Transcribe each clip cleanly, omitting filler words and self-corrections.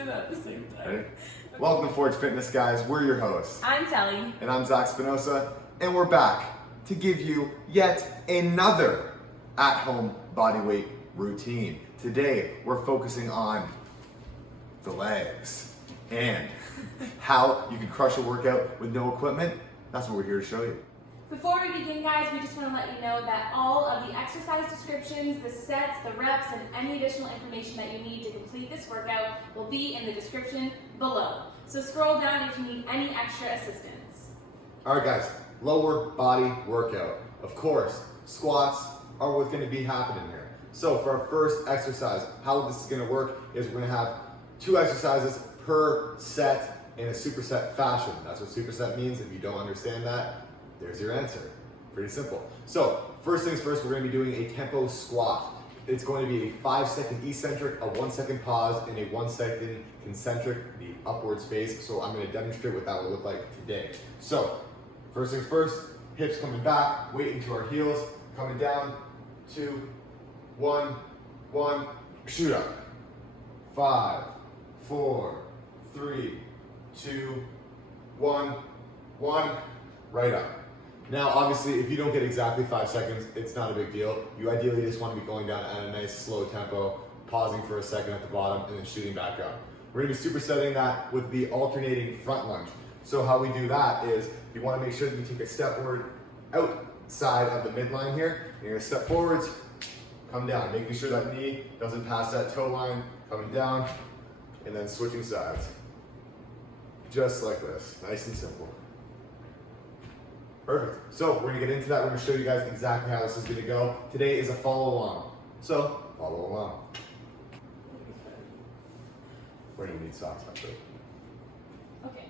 do that at the same time. Ready? Welcome to Forge Fitness, guys. We're your hosts. I'm Felly. And I'm Zac Spinoza, and we're back to give you yet another at-home bodyweight routine. Today, we're focusing on the legs and how you can crush a workout with no equipment. That's what we're here to show you. Before we begin, guys, we just want to let you know that all of the exercise descriptions, the sets, the reps, and any additional information that you need to complete this workout will be in the description below. So scroll down if you need any extra assistance. All right, guys, lower body workout. Of course, squats are what's going to be happening here. So for our first exercise, how this is going to work is we're going to have 2 exercises per set in a superset fashion. That's what superset means. If you don't understand that, there's your answer. Pretty simple. So first things first, we're going to be doing a tempo squat. It's going to be a 5-second eccentric, a 1-second pause, and a 1-second concentric, the upwards phase. So I'm going to demonstrate what that will look like today. So first things first, hips coming back, weight into our heels, coming down, 2, 1, 1, shoot up. 5, 4, 3, 2, 1, 1, right up. Now, obviously, if you don't get exactly 5 seconds, it's not a big deal. You ideally just want to be going down at a nice slow tempo, pausing for a second at the bottom, and then shooting back up. We're going to be supersetting that with the alternating front lunge. So how we do that is you want to make sure that you take a step forward outside of the midline here. You're going to step forwards, come down, making sure that knee doesn't pass that toe line, coming down, and then switching sides. Just like this, nice and simple. Perfect. So we're gonna get into that. We're gonna show you guys exactly how this is gonna go. Today is a follow along. So follow along. We're gonna need socks after. Okay.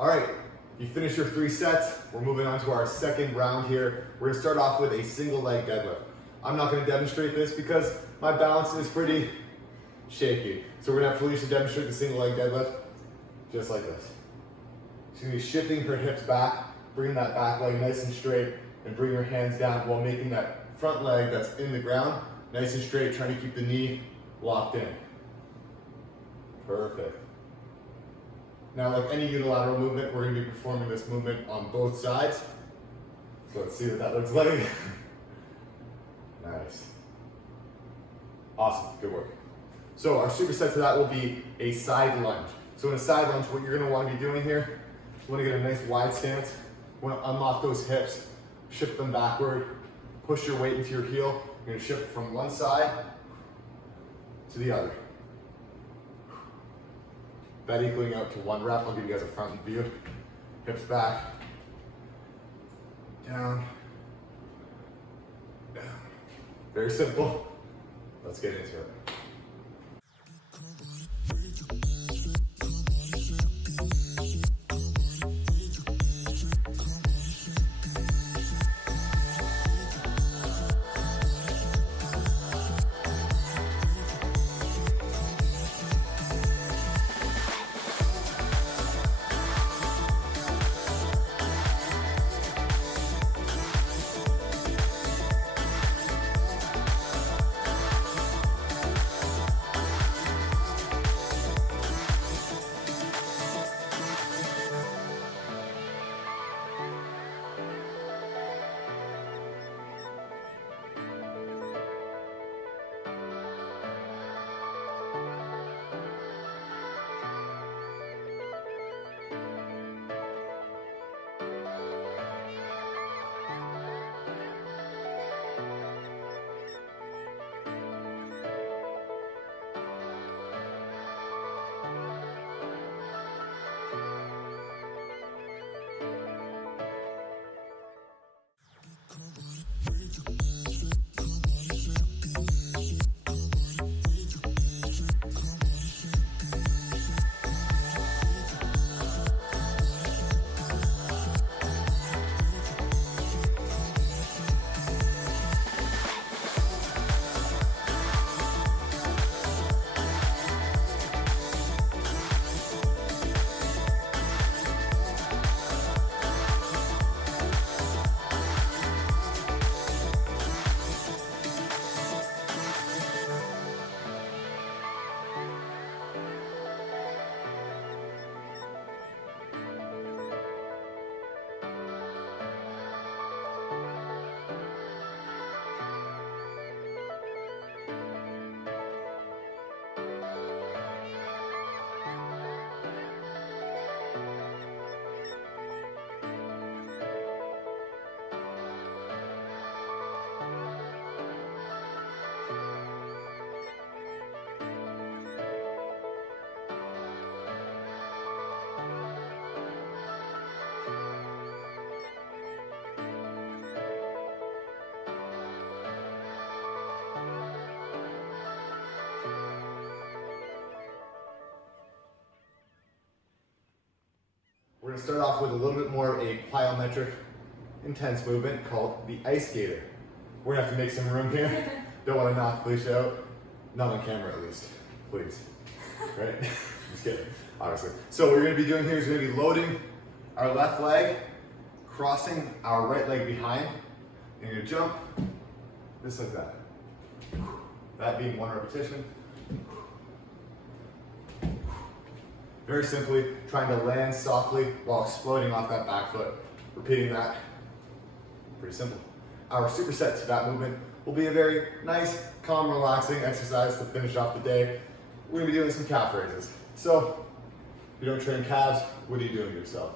All right, you finish your 3 sets. We're moving on to our second round here. We're gonna start off with a single leg deadlift. I'm not gonna demonstrate this because my balance is pretty shaky. So we're gonna have Felicia demonstrate the single leg deadlift just like this. She's gonna be shifting her hips back, bring that back leg nice and straight, and bring your hands down while making that front leg that's in the ground nice and straight, trying to keep the knee locked in. Perfect. Now, like any unilateral movement, we're going to be performing this movement on both sides. So let's see what that looks like. Nice. Awesome, good work. So our superset to that will be a side lunge. So in a side lunge, what you're going to want to be doing here, you want to get a nice wide stance. You want to unlock those hips, shift them backward, push your weight into your heel. You're gonna shift from one side to the other. That equaling out to 1 rep. I'll give you guys a front view. Hips back, down, down. Very simple. Let's get into it. We're gonna start off with a little bit more of a plyometric intense movement called the ice skater. We're gonna have to make some room here. Don't wanna knock Felicia out. Not on camera at least, please. Right? Just kidding, obviously. So what we're gonna be doing here is we're gonna be loading our left leg, crossing our right leg behind, and you're gonna jump just like that. That being 1 repetition. Very simply, trying to land softly while exploding off that back foot. Repeating that, pretty simple. Our superset to that movement will be a very nice, calm, relaxing exercise to finish off the day. We're gonna be doing some calf raises. So, if you don't train calves, what are you doing to yourself?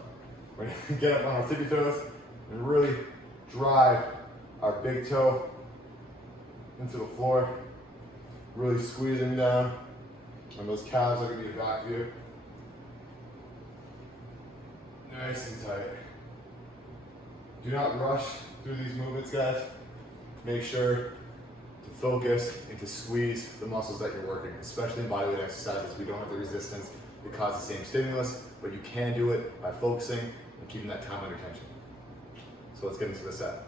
We're gonna get up on our tippy toes and really drive our big toe into the floor. Really squeezing down. And those calves are gonna be a back view. Nice and tight. Do not rush through these movements, guys. Make sure to focus and to squeeze the muscles that you're working, especially in bodyweight exercises. We don't have the resistance to cause the same stimulus, but you can do it by focusing and keeping that time under tension. So let's get into the set.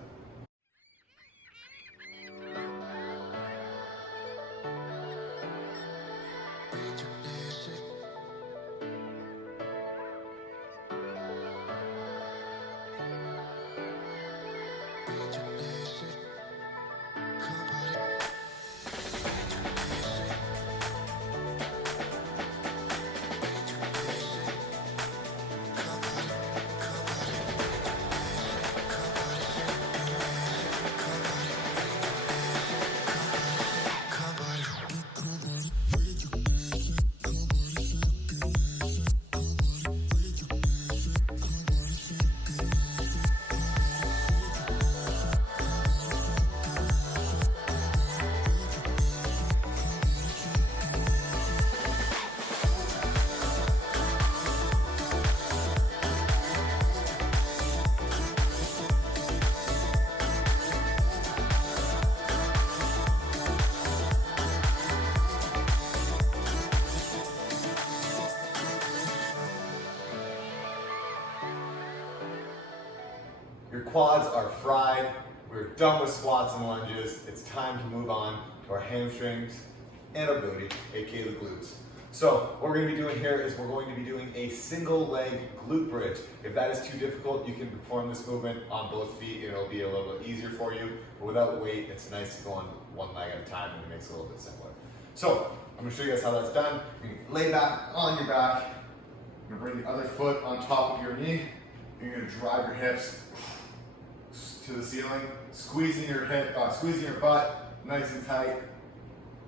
quads are fried. We're done with squats and lunges. It's time to move on to our hamstrings and our booty, aka the glutes. So what we're going to be doing here is we're going to be doing a single leg glute bridge. If that is too difficult, you can perform this movement on both feet. It'll be a little bit easier for you. But without weight, it's nice to go on one leg at a time, and it makes it a little bit simpler. So I'm going to show you guys how that's done. You can lay back on your back. You're going to bring the other foot on top of your knee. You're going to drive your hips to the ceiling, squeezing your butt nice and tight,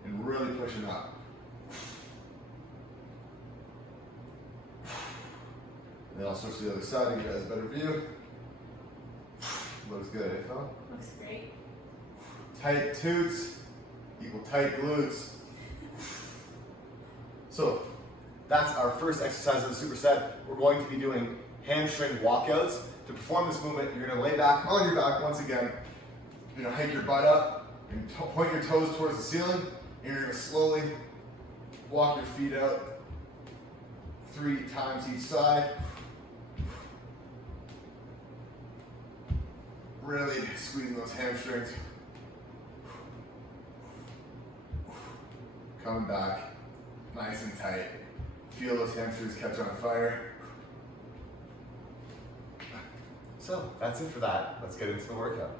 and really pushing up. And then I'll switch to the other side to give you guys a better view. Looks good, eh, Phil? Looks great. Tight toots equal tight glutes. So that's our first exercise of the superset. We're going to be doing hamstring walkouts. To perform this movement, you're going to lay back on your back once again. You're going to hike your butt up and point your toes towards the ceiling. And you're going to slowly walk your feet out 3 times each side. Really squeezing those hamstrings. Coming back nice and tight. Feel those hamstrings catch on fire. So that's it for that. Let's get into the workout.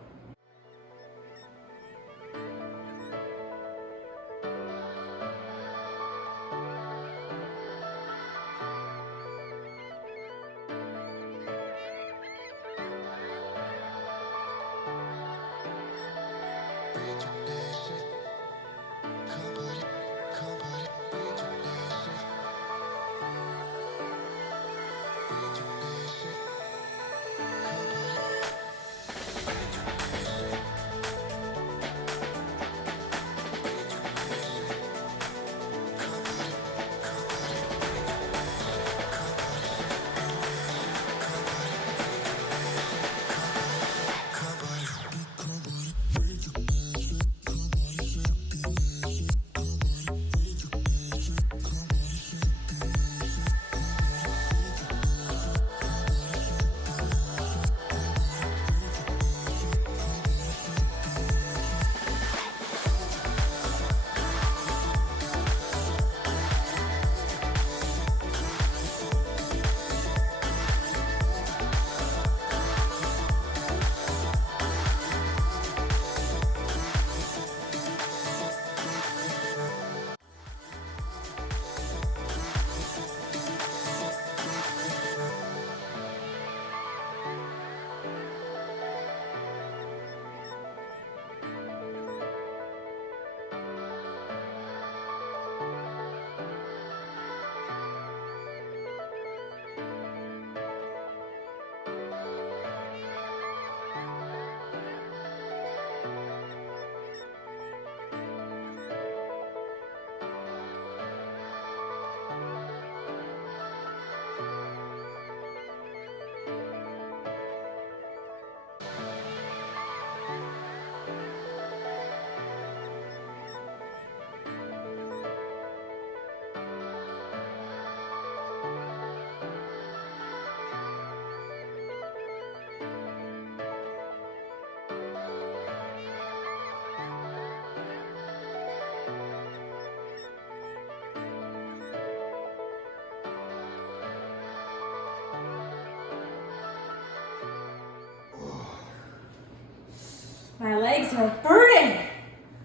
My legs are burning.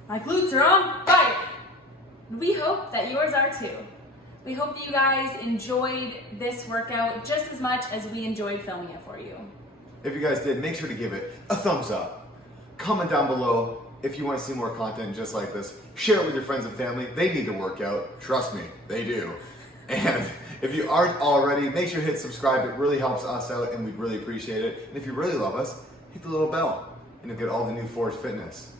My glutes are on fire. We hope that yours are too. We hope that you guys enjoyed this workout just as much as we enjoyed filming it for you. If you guys did, make sure to give it a thumbs up. Comment down below if you want to see more content just like this. Share it with your friends and family. They need to work out. Trust me, they do. And if you aren't already, make sure to hit subscribe. It really helps us out and we'd really appreciate it. And if you really love us, hit the little bell and you'll get all the new Forge Fitness.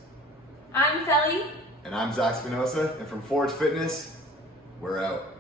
I'm Felly. And I'm Zac Spinoza, and from Forge Fitness, we're out.